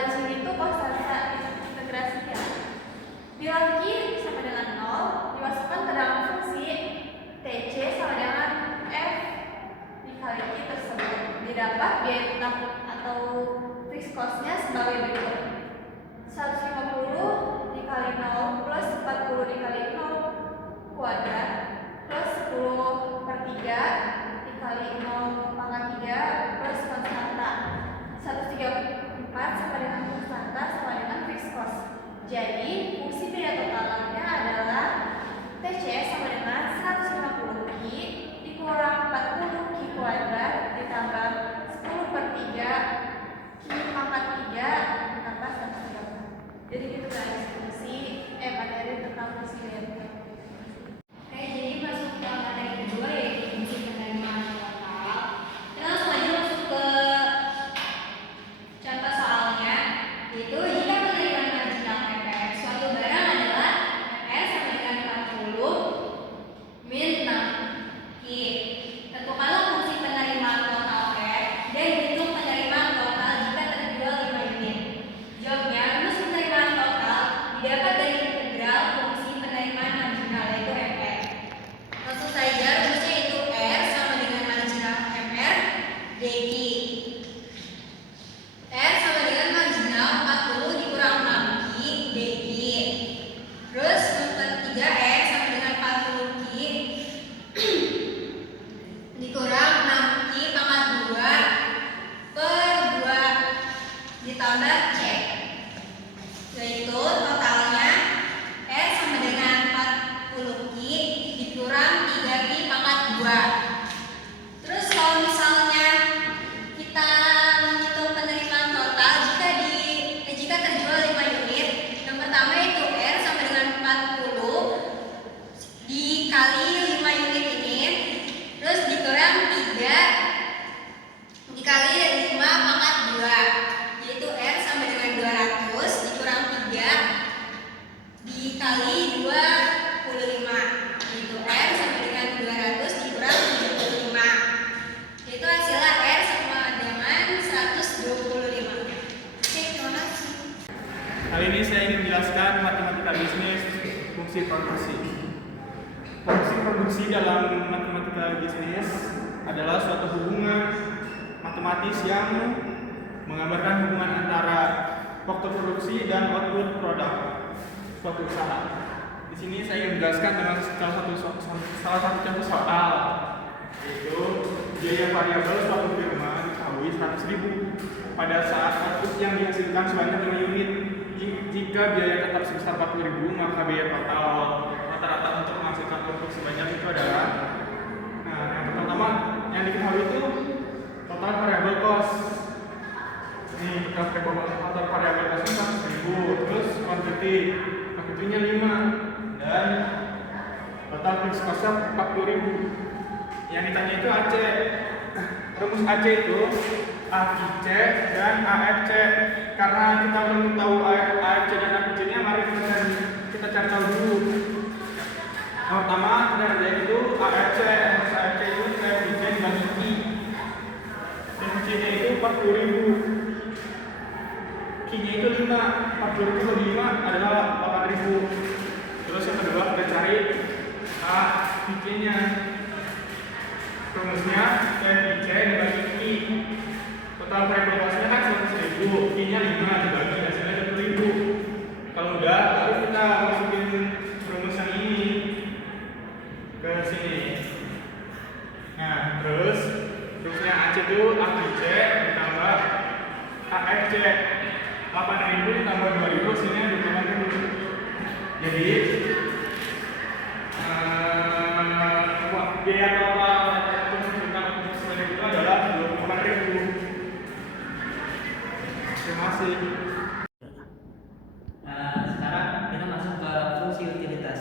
Kalau di sini tuh konstanta integrasinya. Bila Q sama dengan 0 dimasukkan ke dalam fungsi TC sama dengan F dikali Q tersebut. Didapat biaya tetap atau fixed cost-nya sebagai berikut. 150 dikali 0 plus 40 dikali 0 kuadrat plus 10 per 3 dikali 0 pangkat 3 plus konstanta 134 sama dengan konstanta sama dengan fixed cost. Jadi fungsi biaya totalnya adalah TC sama dengan 150 Q dikurang 40 Q kuadrat ditambah 10 per 3 Q pangkat 3 ditambah 134. Jadi gitu guys, fungsi materi tentang fungsi biaya. Oke, jadi masuk ke materi kedua yaitu fungsi penerimaan total. Kita langsung aja masuk ke contoh soalnya, yaitu jika penerimaan marginal PPR suatu barang adalah PPR sama dengan 40 min 6 Q. Tentukanlah fungsi penerimaan total PPR dan hitung penerimaan total jika terjual 5 unit. Jawabnya, rumus penerimaan total didapat dari integral fungsi penerimaan marginal yaitu MR. Langsung saja rumusnya itu R sama dengan marginal MR dQ. R sama dengan marginal 40 dikurang 6 Q dQ. Terus untuk 3R sama dengan 40 Q dikurang 6 Q pangkat 2 per 2 ditambah C. Yaitu totalnya R sama dengan 40 Q dikurang 3 Q pangkat 2. Terus kalau misalnya kita menghitung penerimaan total jika terjual 5 unit, yang pertama itu R sama dengan 40 dikali 5 unit ini, terus dikurang 3 dikali 5 pangkat 2, yaitu R sama dengan 200 dikurang 3 dikali 25, yaitu R sama dengan 200 dikurang 75, yaitu hasilnya R sama dengan 125. Oke, terima kasih. Kali ini saya ingin menjelaskan matematika bisnis fungsi produksi. Fungsi produksi dalam matematika bisnis adalah suatu hubungan matematis yang menggambarkan hubungan antara faktor produksi dan output produk suatu usaha. Di sini saya ingin menjelaskan dengan salah satu contoh soal, yaitu biaya variabel suatu firma diketahui 100.000 pada saat output yang dihasilkan sebanyak 5 unit. Jika biaya tetap sebesar 40.000, maka biaya total rata-rata untuk menghasilkan output sebanyak itu adalah, yang pertama yang diketahui itu total variable cost. Ini total variable cost 100.000, terus quantity-nya 5, dan total fixed cost-nya 40.000. Yang ditanya itu AC. Rumus AC itu AIC dan AFC. Karena kita belum tahu AFC dan AFC-nya, mari kita cari tahu dulu. Yang pertama kita itu AFC. AFC itu AFC dibagi I. Definisinya itu 40.000. Q-nya itu 5. 40.000 bagi 5 adalah 8.000. Terus yang kedua kita cari AIC-nya. Rumusnya AIC dibagi I. Total variable cost-nya kan 100.000, Q-nya 5 dibagi hasilnya 20.000. Kalau udah, baru kita masukin rumus yang ini ke sini. Nah, terus rumusnya AC itu AIC ditambah AFC. 8.000 ditambah 2.000 hasilnya 28.000. Jadi biaya total untuk sebanyak itu adalah 24.000. Terima kasih. Sekarang kita masuk ke fungsi utilitas.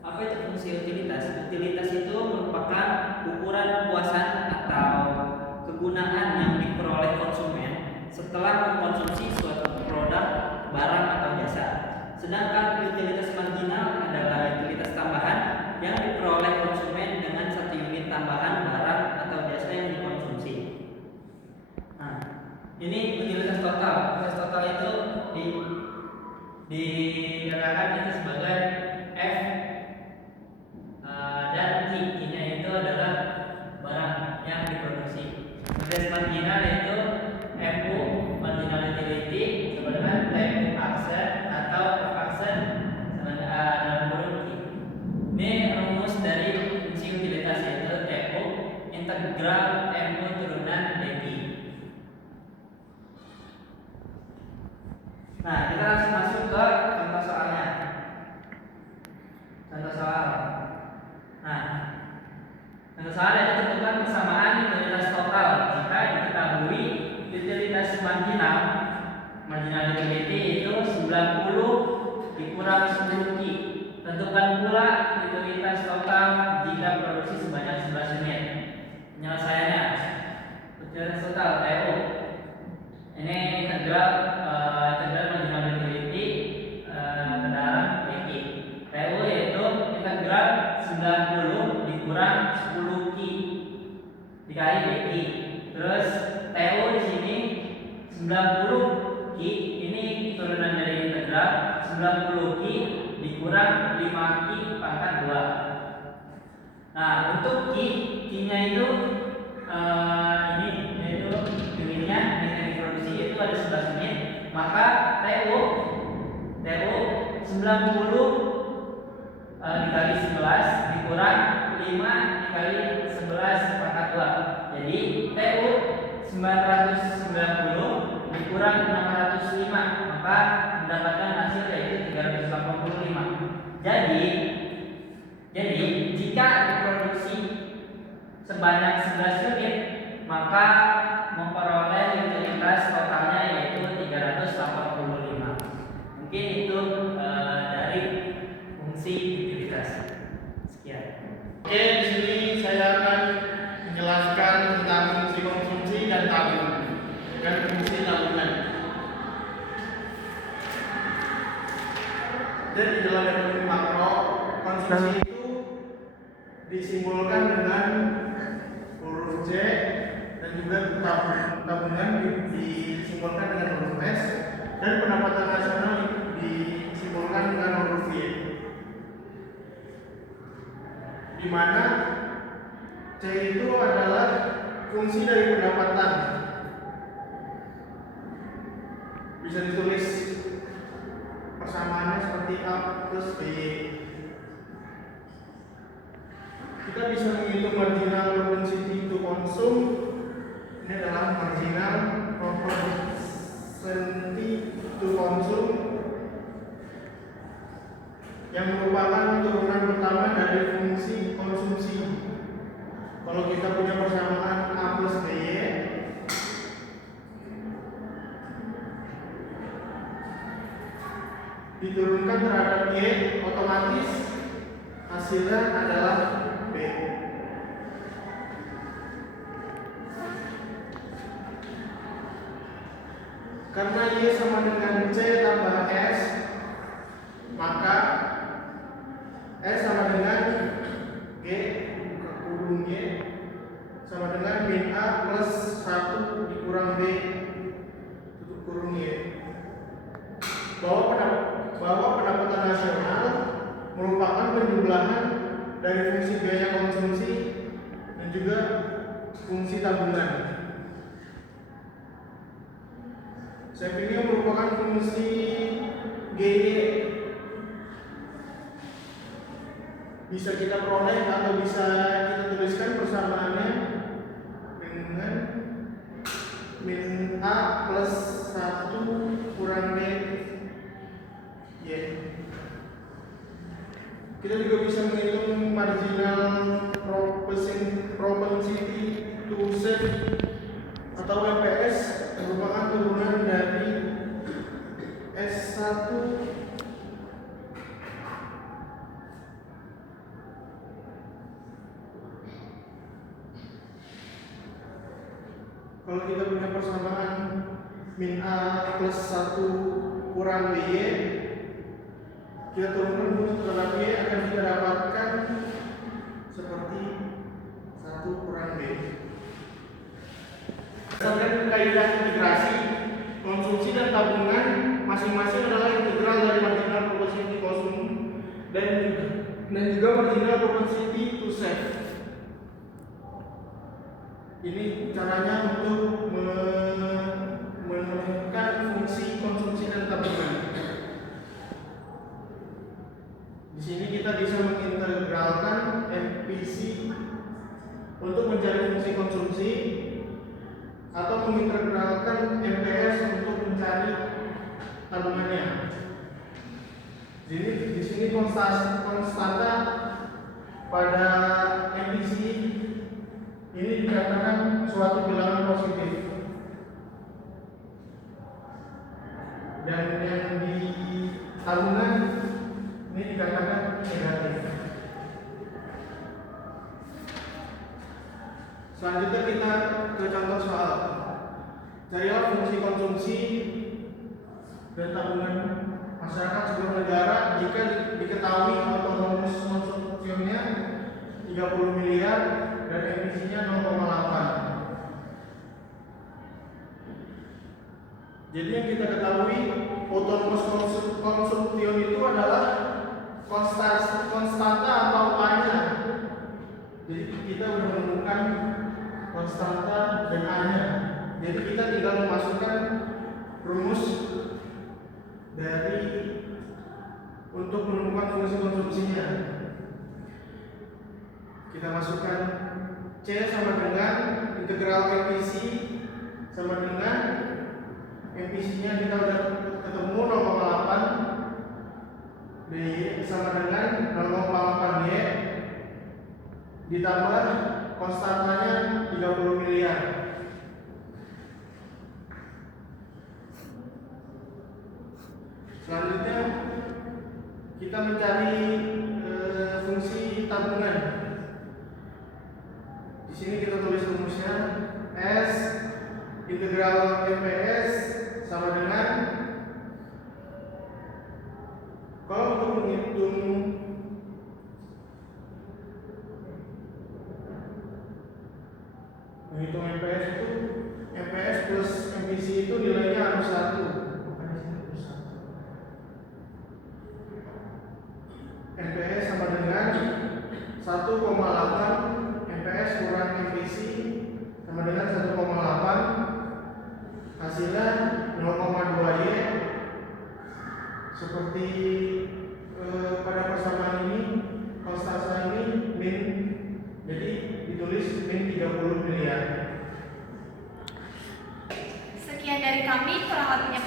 Apa itu fungsi utilitas? Utilitas itu merupakan ukuran kepuasan atau kegunaan yang diperoleh konsumen setelah mengkonsumsi suatu produk, barang atau jasa. Sedangkan utilitas marginal adalah utilitas tambahan yang diperoleh konsumen dengan 1 unit tambahan barang atau jasa yang dikonsumsi. Nah, ini utilitas total. Utilitas total itu dikatakan itu sebagai F dan Q-nya itu adalah barang yang diproduksi. Utilitas marginal itu FU marginal utility sama dengan TU aksen atau F aksen sama dalam kurung Q. Ini rumus dari fungsi utilitas yaitu TU integral MU turunan DQ. Nah, kita langsung masuk ke contoh soalnya. Contoh soal. Nah, contoh soal itu tentukan persamaan utilitas total jika diketahui utilitas marginal utility itu 90 dikurang 10 Q. Tentukan pula utilitas total jika produksi sebanyak 11 unit. Penyelesaiannya utilitas total TU. Ini integral marginal utility ke dalam DQ. TU yaitu integral 90 dikurang 10 Q dikali DQ. Terus TU di sini 90 Q, ini turunan dari integral 90 Q dikurang 5 Q pangkat 2. Nah, untuk Q-nya itu ini yaitu unitnya yang diproduksi itu ada 11 unit, maka TU 90 dikali 11 dikurang 5 dikali 11 pangkat 2. Jadi TU 990 dikurang 605, maka mendapatkan hasil yaitu 385. Jadi jika diproduksi sebanyak 11 unit, maka memperoleh utilitas totalnya yaitu 385. Mungkin itu dari fungsi utilitas. Sekian. Oke, di sini saya akan menjelaskan tentang fungsi konsumsi dan tabung dan fungsi tabungan. Jadi dalam ekonomi makro, konsumsi itu disimbolkan dengan huruf J dan juga tabungan disimbolkan dengan huruf S dan pendapatan nasional disimbolkan dengan huruf Y. Di mana C itu adalah fungsi dari pendapatan. Bisa ditulis persamaannya seperti A plus B. Kita bisa menghitung marginal propensity to consume. Ini adalah marginal propensity to consume yang merupakan turunan pertama dari fungsi konsumsi. Kalau kita punya persamaan A plus B, diturunkan terhadap Y, otomatis hasilnya adalah B. Karena Y sama dengan C tambah S, maka S sama dengan G buka kurung Y sama dengan min A plus 1 dikurang B tutup kurung Y. Bahwa pendapatan nasional merupakan penjumlahan dari fungsi biaya konsumsi dan juga fungsi tabungan. Savingnya merupakan fungsi GY. Bisa kita peroleh atau bisa kita tuliskan persamaannya dengan min A plus 1 kurang B Y. Kita juga bisa menghitung marginal propensity to save atau MPS, merupakan turunan dari S1 kalau kita punya persamaan min A plus 1 kurang BY, kita turunkan rumus terhadap Y akan kita dapatkan seperti 1 kurang B. Berdasarkan kaidah integrasi, Isinya tabungan masing-masing adalah integral dari marginal propensity kosum dan juga marginal propensity to save. Ini caranya untuk menentukan fungsi konsumsi dan tabungan. Di sini kita bisa mengintegralkan MPC untuk mencari fungsi konsumsi atau mengintegralkan MPS untuk mencari tabungannya. Jadi di sini konstanta pada MPC ini dikatakan suatu bilangan positif, dan yang di tabungan ini dikatakan negatif. Selanjutnya kita ke contoh soal. Carilah fungsi konsumsi dan tabungan masyarakat sebuah negara jika diketahui autonomous konsumpsinya 30 miliar dan emisinya 0,8. Jadi yang kita ketahui autonomous consumption itu adalah konstanta atau A-nya. Jadi kita sudah menemukan konstanta dan A-nya. Jadi kita tinggal memasukkan rumus dari untuk menemukan fungsi konsumsinya. Kita masukkan C sama dengan integral MPC sama dengan MPC-nya kita udah ketemu 0,8 D sama dengan 0,8 Y ditambah konstantanya 30 miliar. Selanjutnya kita mencari fungsi tabungan. Di sini kita tulis rumusnya S integral MPS sama dengan, kalau untuk menghitung MPS itu MPS plus MPC itu nilainya harus 1. Makanya sini plus 1. MPS sama dengan 1,8 MPS kurang MPC sama dengan 1,8, hasilnya 0,2 Y. Seperti pada persamaan ini konstanta ini min, jadi ditulis min 30 miliar. Sekian dari kami, kurang lebihnya